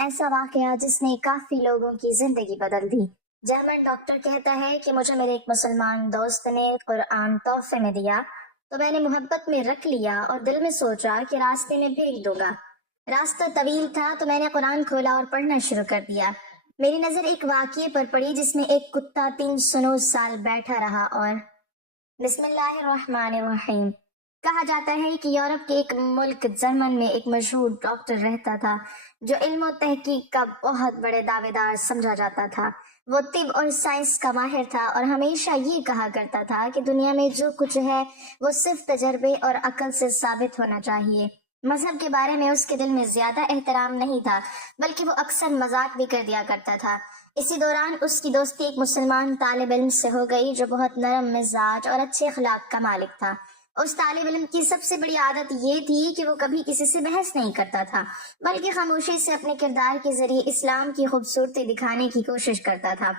ऐसा वाकया जिसने काफी लोगों की जिंदगी बदल दी। जर्मन डॉक्टर कहता है कि मुझे मेरे एक मुसलमान दोस्त ने कुरान तोहफे में दिया, तो मैंने मोहब्बत में रख लिया और दिल में सोचा कि रास्ते में भेज दूंगा। रास्ता तवील था तो मैंने कुरान खोला और पढ़ना शुरू कर दिया। मेरी नजर एक वाकये पर पड़ी जिसमें एक कुत्ता 309 साल बैठा रहा और बिस्मिल्लाहिर्रहमानिर्रहीम। कहा जाता है कि यूरोप के एक मुल्क जर्मन में एक मशहूर डॉक्टर रहता था जो इल्म और तहकीक का बहुत बड़े दावेदार समझा जाता था। वो तिब और साइंस का माहिर था और हमेशा ये कहा करता था कि दुनिया में जो कुछ है वो सिर्फ तजर्बे और अकल से साबित होना चाहिए। मजहब के बारे में उसके दिल में ज्यादा एहतराम नहीं था, बल्कि वो अक्सर मजाक भी कर दिया करता था। इसी दौरान उसकी दोस्ती एक मुसलमान तालिब इल्म से हो गई जो बहुत नरम मिजाज और अच्छे अखलाक का मालिक था। उस तालिब इल्म की सबसे बड़ी आदत ये थी कि वो कभी किसी से बहस नहीं करता था, बल्कि खामोशी से अपने किरदार के जरिए इस्लाम की खूबसूरती दिखाने की कोशिश करता था।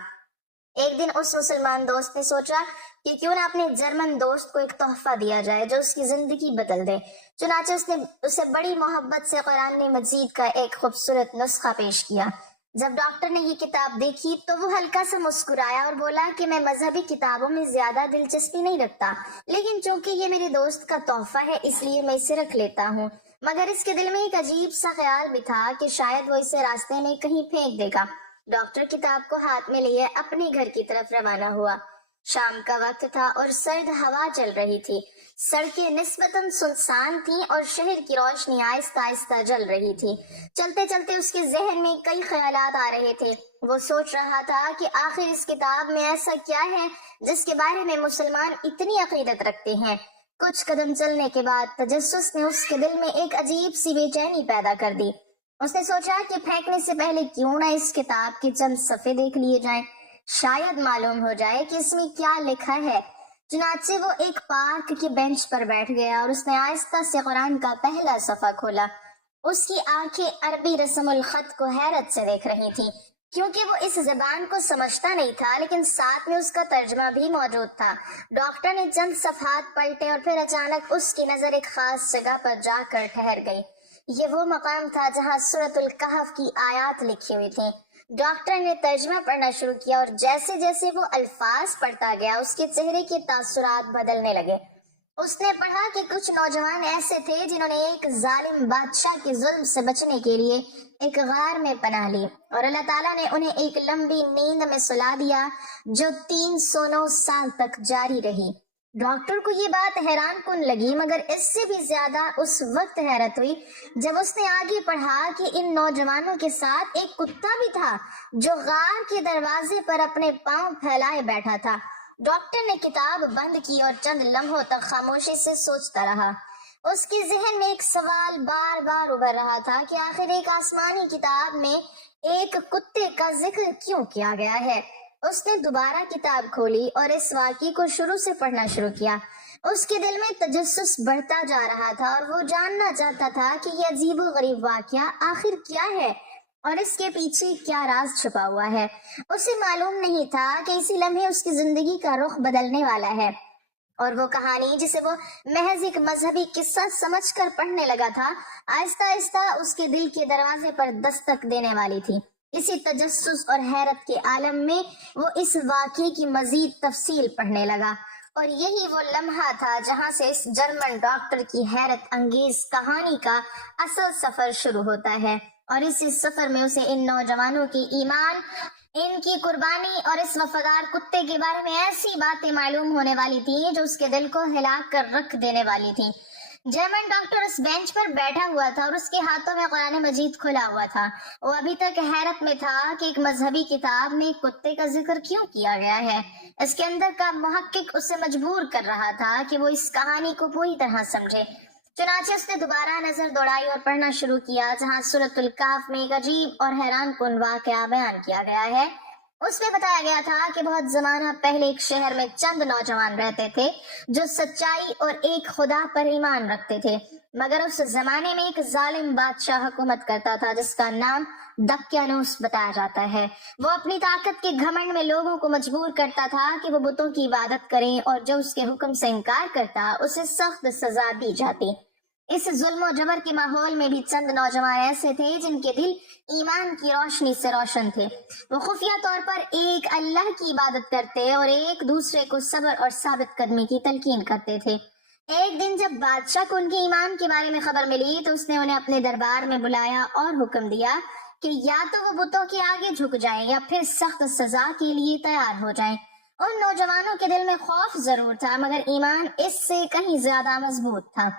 एक दिन उस मुसलमान दोस्त ने सोचा कि क्यों ना अपने जर्मन दोस्त को एक तोहफा दिया जाए जो उसकी जिंदगी बदल दे। चुनाचे उसने उसे बड़ी मोहब्बत से कुरान मजीद का एक खूबसूरत नुस्खा पेश किया। जब डॉक्टर ने ये किताब देखी तो वो हल्का सा मुस्कुराया और बोला कि मैं मजहबी किताबों में ज्यादा दिलचस्पी नहीं रखता, लेकिन चूंकि ये मेरे दोस्त का तोहफा है इसलिए मैं इसे रख लेता हूँ। मगर इसके दिल में एक अजीब सा ख्याल भी था कि शायद वो इसे रास्ते में कहीं फेंक देगा। डॉक्टर किताब को हाथ में लिए अपने घर की तरफ रवाना हुआ। शाम का वक्त था और सर्द हवा चल रही थी। सड़कें निस्बतन सुनसान थीं और शहर की रोशनी आहिस्ता आहिस्ता जल रही थी। चलते चलते उसके जहन में कई ख्यालात आ रहे थे। वो सोच रहा था कि आखिर इस किताब में ऐसा क्या है जिसके बारे में मुसलमान इतनी अकीदत रखते हैं। कुछ कदम चलने के बाद तजस्सुस ने उसके दिल में एक अजीब सी बेचैनी पैदा कर दी। उसने सोचा कि फेंकने से पहले क्यों ना इस किताब के चंद सफ़े देख लिए जाएं, शायद मालूम हो जाए कि इसमें क्या लिखा है। चुनाचे वो एक पार्क की बेंच पर बैठ गया और उसने आहिस्ता से कुरान का पहला सफ़ा खोला। उसकी आंखें अरबी रस्मुल खत को हैरत से देख रही थीं, क्योंकि वो इस जबान को समझता नहीं था, लेकिन साथ में उसका तर्जमा भी मौजूद था। डॉक्टर ने चंद सफ़हात पलटे और फिर अचानक उसकी नजर एक खास जगह पर जाकर ठहर गई। ये वो मकाम था जहाँ सूरतुल कहफ की आयत लिखी हुई थी। डॉक्टर ने तर्जमा पढ़ना शुरू किया और जैसे जैसे वो अल्फाज पढ़ता गया उसके चेहरे के तासुरात बदलने लगे। उसने पढ़ा कि कुछ नौजवान ऐसे थे जिन्होंने एक जालिम बादशाह के जुल्म से बचने के लिए एक गार में पनाह ली और अल्लाह ताला ने उन्हें एक लंबी नींद में सुला दिया जो 309 साल तक जारी रही। डॉक्टर को ये बात हैरान कुन लगी, मगर इससे भी ज्यादा उस वक्त हैरत हुई जब उसने आगे पढ़ा कि इन नौजवानों के साथ एक कुत्ता भी था जो गार के दरवाजे पर अपने पांव फैलाए बैठा था। डॉक्टर ने किताब बंद की और चंद लम्हों तक खामोशी से सोचता रहा। उसके जहन में एक सवाल बार बार उभर रहा था कि आखिर एक आसमानी किताब में एक कुत्ते का जिक्र क्यों किया गया है। उसने दोबारा किताब खोली और इस वाक़ये को शुरू से पढ़ना शुरू किया। उसके दिल में तजस्सुस बढ़ता जा रहा था और वो जानना चाहता था कि यह अजीबो-गरीब वाक़या आखिर क्या है और इसके पीछे क्या राज छुपा हुआ है। उसे मालूम नहीं था कि इसी लम्हे उसकी जिंदगी का रुख बदलने वाला है और वो कहानी जिसे वो महज एक मजहबी किस्सा समझकर पढ़ने लगा था, आहिस्ता आहिस्ता उसके दिल के दरवाजे पर दस्तक देने वाली थी। इसी तजस्सुस और हैरत के आलम में वो इस वाक़ये की मजीद तफसील पढ़ने लगा और यही वो लम्हा था जहां से इस जर्मन डॉक्टर की हैरत अंगेज कहानी का असल सफर शुरू होता है। और इस सफर में उसे इन नौजवानों के ईमान, इनकी कुर्बानी और इस वफादार कुत्ते के बारे में ऐसी बातें मालूम होने वाली थी जो उसके दिल को हिला कर रख देने वाली थी। जर्मन डॉक्टर उस बेंच पर बैठा हुआ था और उसके हाथों में कुरान मजीद खुला हुआ था। वो अभी तक हैरत में था कि एक मजहबी किताब में कुत्ते का जिक्र क्यों किया गया है। इसके अंदर का मुहक्किक उसे मजबूर कर रहा था कि वो इस कहानी को पूरी तरह समझे। चुनाचे उसने दोबारा नजर दौड़ाई और पढ़ना शुरू किया जहाँ सूरतुल कहफ में एक अजीब और हैरान कुन वाक़या बयान किया गया है। उसमें बताया गया था कि बहुत जमाना पहले एक शहर में चंद नौजवान रहते थे जो सच्चाई और एक खुदा पर ईमान रखते थे, मगर उस जमाने में एक जालिम बादशाह हुकूमत करता था जिसका नाम दक्यानूस बताया जाता है। वो अपनी ताकत के घमंड में लोगों को मजबूर करता था कि वो बुतों की इबादत करें और जो उसके हुक्म से इनकार करता उसे सख्त सजा दी जाती। इस जुल्म और जबर के माहौल में भी चंद नौजवान ऐसे थे जिनके दिल ईमान की रोशनी से रोशन थे। वो खुफिया तौर पर एक अल्लाह की इबादत करते और एक दूसरे को सब्र और साबित कदमी की तलकीन करते थे। एक दिन जब बादशाह को उनके ईमान के बारे में खबर मिली तो उसने उन्हें अपने दरबार में बुलाया और हुक्म दिया कि या तो वो बुतों के आगे झुक जाएं या फिर सख्त सजा के लिए तैयार हो जाएं। उन नौजवानों के दिल में खौफ जरूर था मगर ईमान इससे कहीं ज्यादा मजबूत था।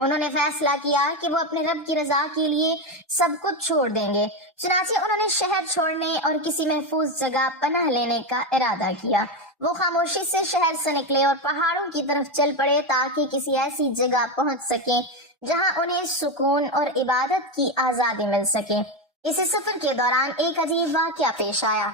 उन्होंने फैसला किया कि वो अपने रब की रजा के लिए सब कुछ छोड़ देंगे। चुनाचे उन्होंने शहर छोड़ने और किसी महफूज जगह पनाह लेने का इरादा किया। वो खामोशी से शहर से निकले और पहाड़ों की तरफ चल पड़े ताकि किसी ऐसी जगह पहुंच सके जहां उन्हें सुकून और इबादत की आजादी मिल सके। इसी सफर के दौरान एक अजीब वाकया पेश आया।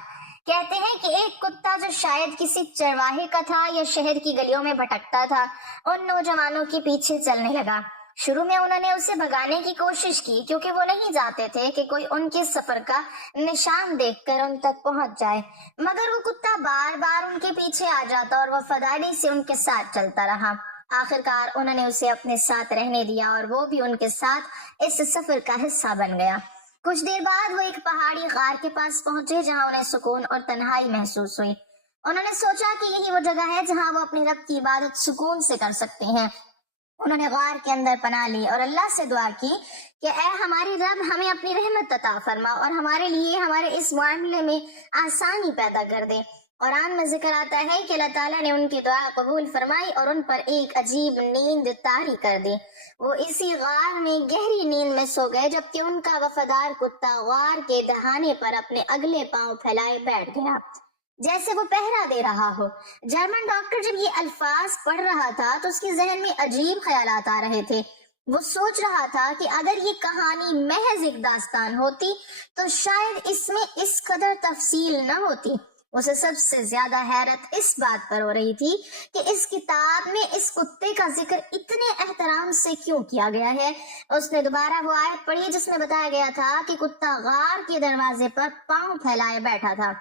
कहते हैं कि एक कुत्ता जो शायद किसी चरवाहे का था या शहर की गलियों में भटकता था, उन नौजवानों के पीछे चलने लगा। शुरू में उन्होंने उसे भगाने की कोशिश की क्योंकि वो नहीं चाहते थे कि कोई उनके सफर का निशान देखकर उन तक पहुंच जाए, मगर वो कुत्ता बार बार उनके पीछे आ जाता और वफादारी से उनके साथ चलता रहा। आखिरकार उन्होंने उसे अपने साथ रहने दिया और वो भी उनके साथ इस सफर का हिस्सा बन गया। कुछ देर बाद वो एक पहाड़ी गार के पास पहुंचे जहां उन्हें सुकून और तन्हाई महसूस हुई। उन्होंने सोचा कि यही वो जगह है जहां वो अपने रब की इबादत सुकून से कर सकते हैं। उन्होंने गार के अंदर पनाह ली और अल्लाह से दुआ की कि ऐ हमारे रब, हमें अपनी रहमत अता फरमा और हमारे लिए हमारे इस मामले में आसानी पैदा कर दे। कुरान में जिक्र आता है कि अल्लाह ताला ने उनकी दुआ कबूल फरमाई और उन पर एक अजीब नींद तारी कर दी। वो इसी गार में गहरी नींद में सो गए जबकि उनका वफादार कुत्ता गार के दहाने पर अपने अगले पांव फैलाए बैठ गया जैसे वो पहरा दे रहा हो। जर्मन डॉक्टर जब ये अल्फाज पढ़ रहा था तो उसके जहन में अजीब ख्यालात आ रहे थे। वो सोच रहा था कि अगर ये कहानी महज एक दास्तान होती तो शायद इसमें इस कदर तफसील न होती। उसे सबसे ज्यादा हैरत इस बात पर हो रही थी कि इस किताब में इस कुत्ते का जिक्र इतने एहतराम से क्यों किया गया है। उसने दोबारा वो आयत पढ़ी जिसमें बताया गया था कि कुत्ता गार के दरवाजे पर पांव फैलाए बैठा था।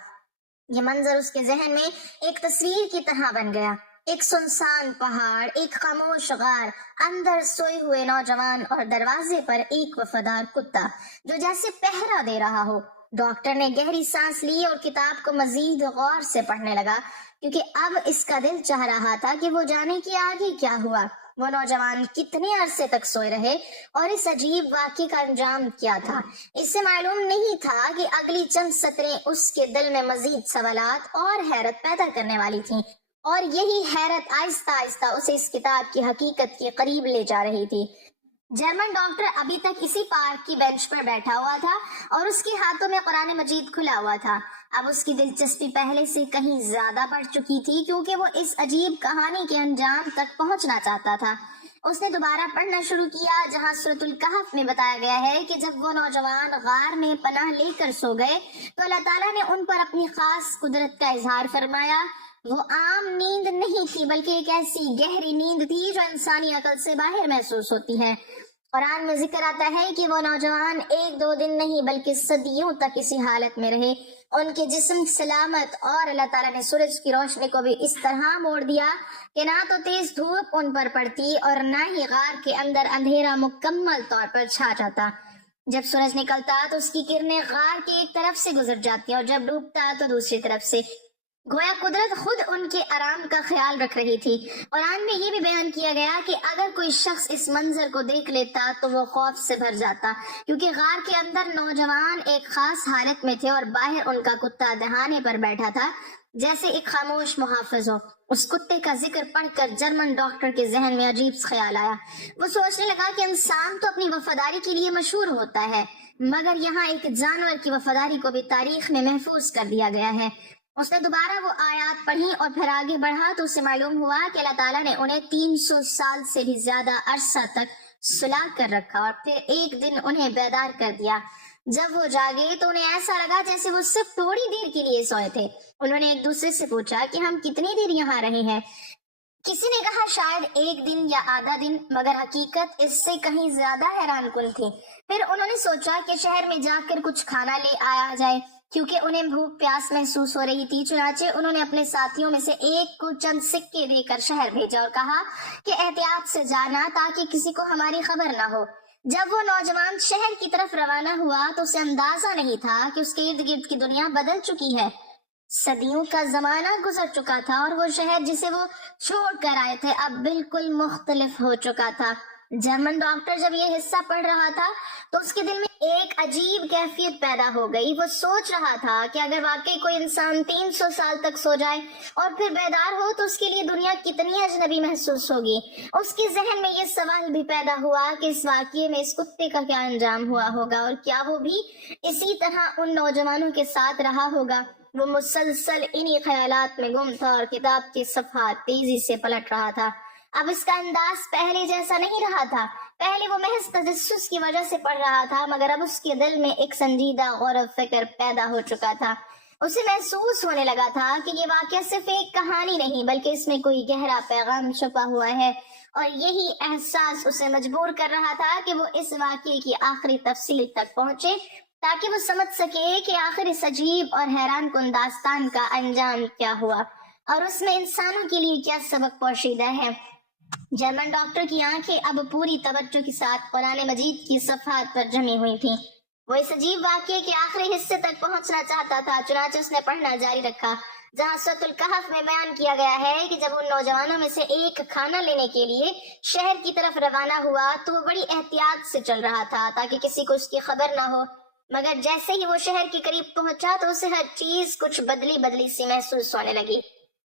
ये मंजर उसके जहन में एक तस्वीर की तरह बन गया। एक सुनसान पहाड़, एक खामोश गार, अंदर सोए हुए नौजवान और दरवाजे पर एक वफादार कुत्ता जो जैसे पहरा दे रहा हो। डॉक्टर ने गहरी सांस ली और किताब को मजीद गौर से पढ़ने लगा क्योंकि अब इसका दिल चाह रहा था कि वो जाने कि आगे क्या हुआ। वो नौजवान कितने अरसे तक सोए रहे और इस अजीब वाक़े का अंजाम क्या था। इससे मालूम नहीं था कि अगली चंद सतरें उसके दिल में मजीद सवालात और हैरत पैदा करने वाली थी और यही हैरत आहिस्ता आहिस्ता उसे इस किताब की हकीकत के करीब ले जा रही थी। जर्मन डॉक्टर अभी तक इसी पार्क की बेंच पर बैठा हुआ था और उसके हाथों में कुरान मजीद खुला हुआ था। अब उसकी दिलचस्पी पहले से कहीं ज्यादा बढ़ चुकी थी क्योंकि वो इस अजीब कहानी के अंजाम तक पहुंचना चाहता था। उसने दोबारा पढ़ना शुरू किया जहां सूरतुल कहफ में बताया गया है कि जब वो नौजवान गार में पनाह लेकर सो गए तो अल्लाह ताला ने उन पर अपनी खास कुदरत का इजहार फरमाया। वो आम नींद नहीं थी बल्कि एक ऐसी गहरी नींद थी जो इंसानी अकल से बाहर महसूस होती है। कुरान में जिक्र आता है कि वो नौजवान एक दो दिन नहीं बल्कि सदियों तक इसी हालत में रहे। उनके जिस्म सलामत और अल्लाह ताला ने सूरज की रोशनी को भी इस तरह मोड़ दिया कि ना तो तेज धूप उन पर पड़ती और ना ही गार के अंदर अंधेरा मुकम्मल तौर पर छा जाता। जब सूरज निकलता तो उसकी किरणें गार के एक तरफ से गुजर जाती और जब डूबता तो दूसरी तरफ से। गोया कुदरत खुद उनके आराम का ख्याल रख रही थी। कुरान में ये भी बयान किया गया कि अगर कोई शख्स इस मंजर को देख लेता तो वो खौफ से भर जाता क्योंकि गार के अंदर नौजवान एक खास हालत में थे और बाहर उनका कुत्ता दहाने पर बैठा था जैसे एक खामोश मुहाफिज हो। उस कुत्ते का जिक्र पढ़कर जर्मन डॉक्टर के जहन में अजीब ख्याल आया। वो सोचने लगा कि इंसान तो अपनी वफादारी के लिए मशहूर होता है मगर यहाँ एक जानवर की वफादारी को भी तारीख में महफूज कर दिया गया है। उसने दोबारा वो आयत पढ़ी और फिर आगे बढ़ा तो उसे मालूम हुआ कि अल्लाह ताला ने उन्हें 300 साल से भी ज्यादा अरसा तक सुला कर रखा और फिर एक दिन उन्हें बेदार कर दिया। जब वो जागे तो उन्हें ऐसा लगा जैसे वो सिर्फ थोड़ी देर के लिए सोए थे। उन्होंने एक दूसरे से पूछा कि हम कितनी देर यहाँ रहे हैं। किसी ने कहा शायद एक दिन या आधा दिन, मगर हकीकत इससे कहीं ज्यादा हैरान कुन थी। फिर उन्होंने सोचा कि शहर में जाकर कुछ खाना ले आया जाए। क्योंकि उन्हें भूख प्यास महसूस हो रही थी। चुनाचे उन्होंने अपने साथियों में से एक को चंद सिक्के देकर शहर भेजा और कहा कि एहतियात से जाना ताकि किसी को हमारी खबर ना हो। जब वो नौजवान शहर की तरफ रवाना हुआ तो उसे अंदाजा नहीं था कि उसके इर्द गिर्द की दुनिया बदल चुकी है। सदियों का जमाना गुजर चुका था और वो शहर जिसे वो छोड़ कर आए थे अब बिल्कुल मुख्तलिफ हो चुका था। जर्मन डॉक्टर जब ये हिस्सा पढ़ रहा था तो उसके दिल में एक अजीब कैफियत पैदा हो गई। वो सोच रहा था कि अगर वाकई कोई इंसान 300 साल तक सो जाए और फिर बेदार हो तो उसके लिए दुनिया कितनी अजनबी महसूस होगी। उसके जहन में ये सवाल भी पैदा हुआ कि इस वाकये में इस कुत्ते का क्या अंजाम हुआ होगा और क्या वो भी इसी तरह उन नौजवानों के साथ रहा होगा। वो मुसलसल इन्हीं ख्यालात में गुम था और किताब के सफ़ा तेजी से पलट रहा था। अब इसका अंदाज पहले जैसा नहीं रहा था। पहले वो महज तजस्सुस की वजह से पढ़ रहा था, मगर अब उसके दिल में एक संजीदा गौर फिक्र पैदा हो चुका था। उसे महसूस होने लगा था कि ये वाकया सिर्फ एक कहानी नहीं बल्कि इसमें कोई गहरा पैगाम छुपा हुआ है, और यही एहसास उसे मजबूर कर रहा था कि वो इस वाकये की आखिरी तफसील तक पहुंचे ताकि वो समझ सके कि आखिर इस अजीब और हैरान कुन दास्तान का अंजाम क्या हुआ और उसमें इंसानों के लिए क्या सबक पोशीदा है। जर्मन डॉक्टर की आंखें अब पूरी तवज्जो के साथ कुरान मजीद की सफ़हात पर जमी हुई थीं। वो इस अजीब वाकये के आखिरी हिस्से तक पहुंचना चाहता था। चुनांचे उसने पढ़ना जारी रखा, जहां सूरतुल कहफ में बयान किया गया है कि जब उन नौजवानों में से एक खाना लेने के लिए शहर की तरफ रवाना हुआ तो वो बड़ी एहतियात से चल रहा था ताकि किसी को उसकी खबर ना हो। मगर जैसे ही वो शहर के करीब पहुंचा तो उसे हर चीज कुछ बदली बदली सी महसूस होने लगी।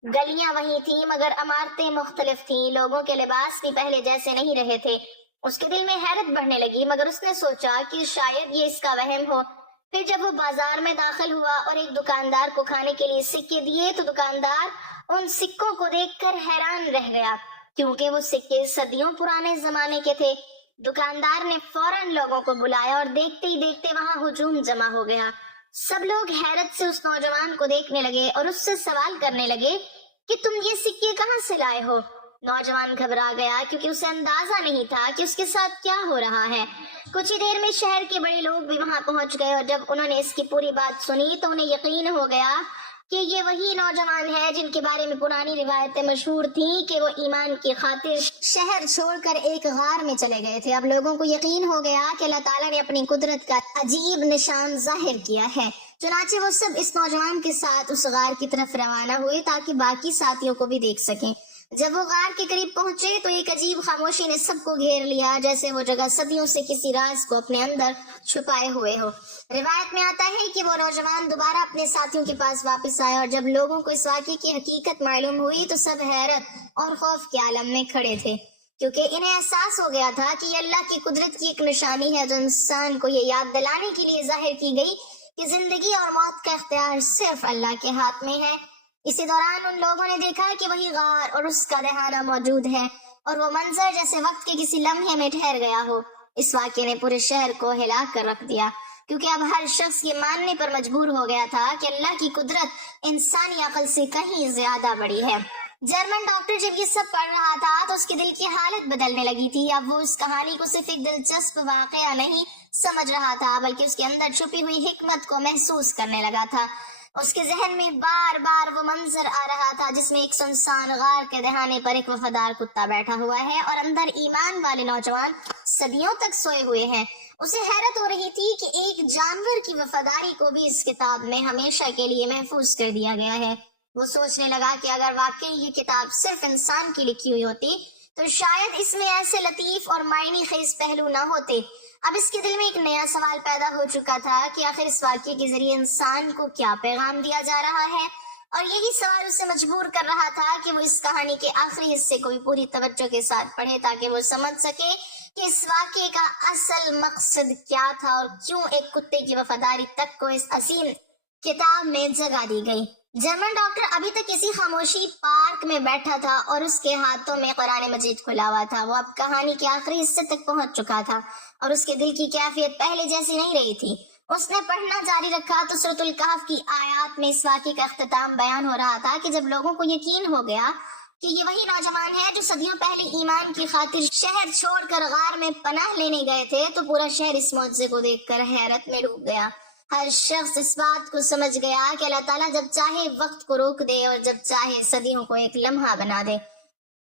गलियां वही थी मगर इमारतें मुख्तलिफ थीं। लोगों के लिबास भी पहले जैसे नहीं रहे थे। उसके दिल में हैरत बढ़ने लगी, मगर उसने सोचा कि शायद ये इसका वहम हो। फिर जब वो बाजार में दाखिल हुआ और एक दुकानदार को खाने के लिए सिक्के दिए तो दुकानदार उन सिक्कों को देखकर हैरान रह गया, क्योंकि वो सिक्के सदियों पुराने जमाने के थे। दुकानदार ने फौरन लोगों को बुलाया और देखते ही देखते वहां हुजूम जमा हो गया। सब लोग हैरत से उस नौजवान को देखने लगे और उससे सवाल करने लगे कि तुम ये सिक्के कहाँ से लाए हो। नौजवान घबरा गया क्योंकि उसे अंदाजा नहीं था कि उसके साथ क्या हो रहा है। कुछ ही देर में शहर के बड़े लोग भी वहां पहुंच गए और जब उन्होंने इसकी पूरी बात सुनी तो उन्हें यकीन हो गया कि ये वही नौजवान है जिनके बारे में पुरानी रिवायतें मशहूर थीं कि वो ईमान की खातिर शहर छोड़कर एक गार में चले गए थे। अब लोगों को यकीन हो गया कि अल्लाह ताला ने अपनी कुदरत का अजीब निशान जाहिर किया है। चुनाचे वो सब इस नौजवान के साथ उस गार की तरफ रवाना हुए ताकि बाकी साथियों को भी देख सकें। जब वो गार के करीब पहुंचे तो एक अजीब खामोशी ने सबको घेर लिया, जैसे वो जगह सदियों से किसी राज को अपने अंदर छुपाए हुए हो। रिवायत में आता है कि वो नौजवान दोबारा अपने साथियों के पास वापस आया और जब लोगों को इस वाक़ये की हकीकत मालूम हुई तो सब हैरत और खौफ के आलम में खड़े थे, क्योंकि इन्हें एहसास हो गया था कि अल्लाह की कुदरत की एक निशानी है जो इंसान को ये याद दिलाने के लिए जाहिर की गई कि जिंदगी और मौत का इख्तियार सिर्फ अल्लाह के हाथ में है। इसी दौरान उन लोगों ने देखा कि वही गार और उसका दहाना मौजूद है और वो मंजर जैसे वक्त के किसी लम्हे में ठहर गया हो। इस वाक़ये ने पूरे शहर को हिला कर रख दिया, क्योंकि अब हर शख्स ये मानने पर मजबूर हो गया था कि अल्लाह की कुदरत इंसानी अकल से कहीं ज्यादा बड़ी है। जर्मन डॉक्टर जब ये सब पढ़ रहा था तो उसके दिल की हालत बदलने लगी थी। अब वो इस कहानी को सिर्फ एक दिलचस्प वाकया नहीं समझ रहा था बल्कि उसके अंदर छुपी हुई हिकमत को महसूस करने लगा था। उसके जहन में बार बार वो मंजर आ रहा था जिसमें एक सुनसान गार के दहाने पर एक वफादार कुत्ता बैठा हुआ है और अंदर ईमान वाले नौजवान सदियों तक सोए हुए हैं। उसे हैरत हो रही थी कि एक जानवर की वफादारी को भी इस किताब में हमेशा के लिए महफूज कर दिया गया है। वो सोचने लगा कि अगर वाकई ये किताब सिर्फ इंसान की लिखी हुई होती तो शायद इसमें ऐसे लतीफ और मायने खेज पहलू न होते। अब इसके दिल में एक नया सवाल पैदा हो चुका था कि आखिर इस वाक्य के जरिए इंसान को क्या पैगाम दिया जा रहा है, और यही सवाल उसे मजबूर कर रहा था कि वो इस कहानी के आखिरी हिस्से को भी पूरी तवज्जो के साथ पढ़े ताकि वो समझ सके कि इस वाक्य का असल मकसद क्या था और क्यों एक कुत्ते की वफादारी तक को इस असीम किताब में जगह दी गई। जर्मन डॉक्टर अभी तक किसी खामोशी पार्क में बैठा था और उसके हाथों में कुरान मजीद खुला हुआ था। वो अब कहानी के आखिरी हिस्से तक पहुंच चुका था और उसके दिल की कैफियत पहले जैसी नहीं रही थी। उसने पढ़ना जारी रखा तो सूरतुल कहफ की आयत में इस वाक़ये का अख्तिताम बयान हो रहा था कि जब लोगों को यकीन हो गया कि ये वही नौजवान है जो सदियों पहले ईमान की खातिर शहर छोड़कर गार में पनाह लेने गए थे, तो पूरा शहर इस मौजज़े को देखकर हैरत में डूब गया। ہر شخص اس بات کو سمجھ گیا کہ اللہ تعالیٰ جب چاہے وقت کو روک دے اور جب چاہے صدیوں کو ایک لمحہ بنا دے۔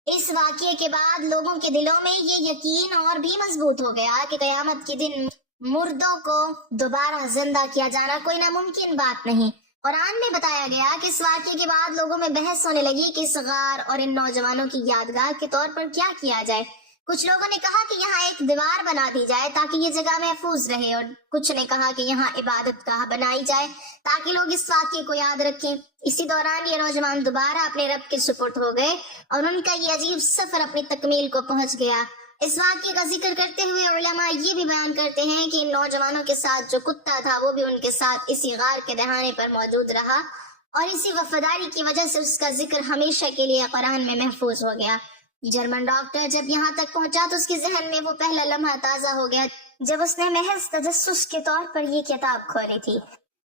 اس واقعے کے بعد لوگوں کے دلوں میں یہ یقین اور بھی مضبوط ہو گیا کہ قیامت کے دن مردوں کو دوبارہ زندہ کیا جانا کوئی ناممکن بات نہیں۔ قرآن میں بتایا گیا کہ اس واقعے کے بعد لوگوں میں بحث ہونے لگی کہ اس غار اور ان نوجوانوں کی یادگار کے طور پر کیا کیا جائے۔ کچھ لوگوں نے کہا کہ یہاں ایک دیوار بنا دی جائے تاکہ یہ جگہ محفوظ رہے، اور کچھ نے کہا کہ یہاں عبادت گاہ بنائی جائے تاکہ لوگ اس واقعے کو یاد رکھیں۔ اسی دوران یہ نوجوان دوبارہ اپنے رب کے سپرد ہو گئے اور ان کا یہ عجیب سفر اپنی تکمیل کو پہنچ گیا۔ اس واقعے کا ذکر کرتے ہوئے علماء یہ بھی بیان کرتے ہیں کہ ان نوجوانوں کے ساتھ جو کتا تھا وہ بھی ان کے ساتھ اسی غار کے دہانے پر موجود رہا، اور اسی وفاداری کی وجہ سے اس کا ذکر ہمیشہ کے لیے قرآن میں محفوظ ہو گیا۔ جرمن ڈاکٹر جب یہاں تک پہنچا تو اس کے ذہن میں وہ پہلا لمحہ تازہ ہو گیا جب اس نے محض تجسس کے طور پر یہ کتاب کھولی تھی۔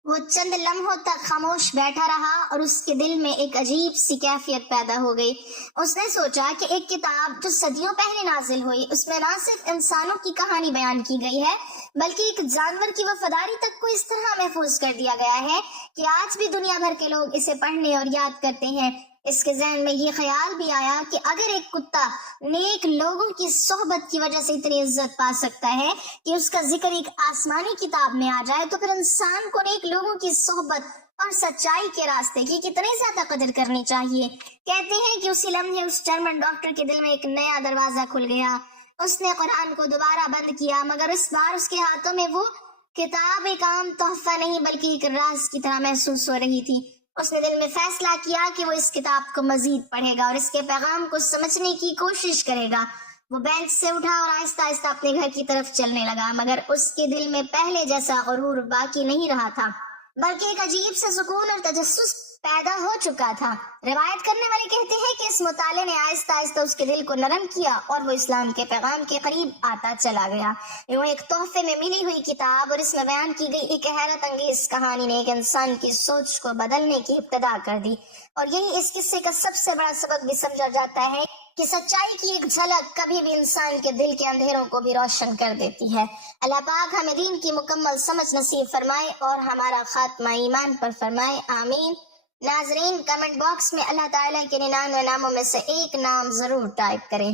وہ چند لمحوں تک خاموش بیٹھا رہا اور اس کے دل میں ایک عجیب سی کیفیت پیدا ہو گئی۔ اس نے سوچا کہ ایک کتاب جو صدیوں پہلے نازل ہوئی، اس میں نہ صرف انسانوں کی کہانی بیان کی گئی ہے بلکہ ایک جانور کی وفاداری تک کو اس طرح محفوظ کر دیا گیا ہے کہ آج بھی دنیا بھر کے لوگ اسے پڑھنے اور یاد کرتے ہیں۔ اس کے ذہن میں یہ خیال بھی آیا کہ اگر ایک کتا نیک لوگوں کی صحبت کی وجہ سے اتنی عزت پا سکتا ہے کہ اس کا ذکر ایک آسمانی کتاب میں آ جائے، تو پھر انسان کو نیک لوگوں کی صحبت اور سچائی کے راستے کی کتنی زیادہ قدر کرنی چاہیے۔ کہتے ہیں کہ اسی لمحے اس جرمن ڈاکٹر کے دل میں ایک نیا دروازہ کھل گیا۔ اس نے قرآن کو دوبارہ بند کیا، مگر اس بار اس کے ہاتھوں میں وہ کتاب ایک عام تحفہ نہیں بلکہ ایک راز کی طرح محسوس ہو رہی تھی۔ اس نے دل میں فیصلہ کیا کہ وہ اس کتاب کو مزید پڑھے گا اور اس کے پیغام کو سمجھنے کی کوشش کرے گا۔ وہ بینچ سے اٹھا اور آہستہ آہستہ اپنے گھر کی طرف چلنے لگا، مگر اس کے دل میں پہلے جیسا غرور باقی نہیں رہا تھا، بلکہ ایک عجیب سا سکون اور تجسس پیدا ہو چکا تھا۔ روایت کرنے والے کہتے ہیں کہ اس مطالعے نے آہستہ آہستہ اس کے دل کو نرم کیا اور وہ اسلام کے پیغام کے قریب آتا چلا گیا۔ یوں ایک تحفے میں ملی ہوئی کتاب اور اس میں بیان کی گئی ایک حیرت انگیز کہانی نے ایک انسان کی سوچ کو بدلنے کی ابتدا کر دی، اور یہی اس قصے کا سب سے بڑا سبق بھی سمجھا جاتا ہے کہ سچائی کی ایک جھلک کبھی بھی انسان کے دل کے اندھیروں کو بھی روشن کر دیتی ہے۔ اللہ پاک ہمیں دین کی مکمل سمجھ نصیب فرمائے اور ہمارا خاتمہ ایمان پر فرمائے، آمین۔ ناظرین، کمنٹ باکس میں اللہ تعالیٰ کے 99 ناموں میں سے ایک نام ضرور ٹائپ کریں۔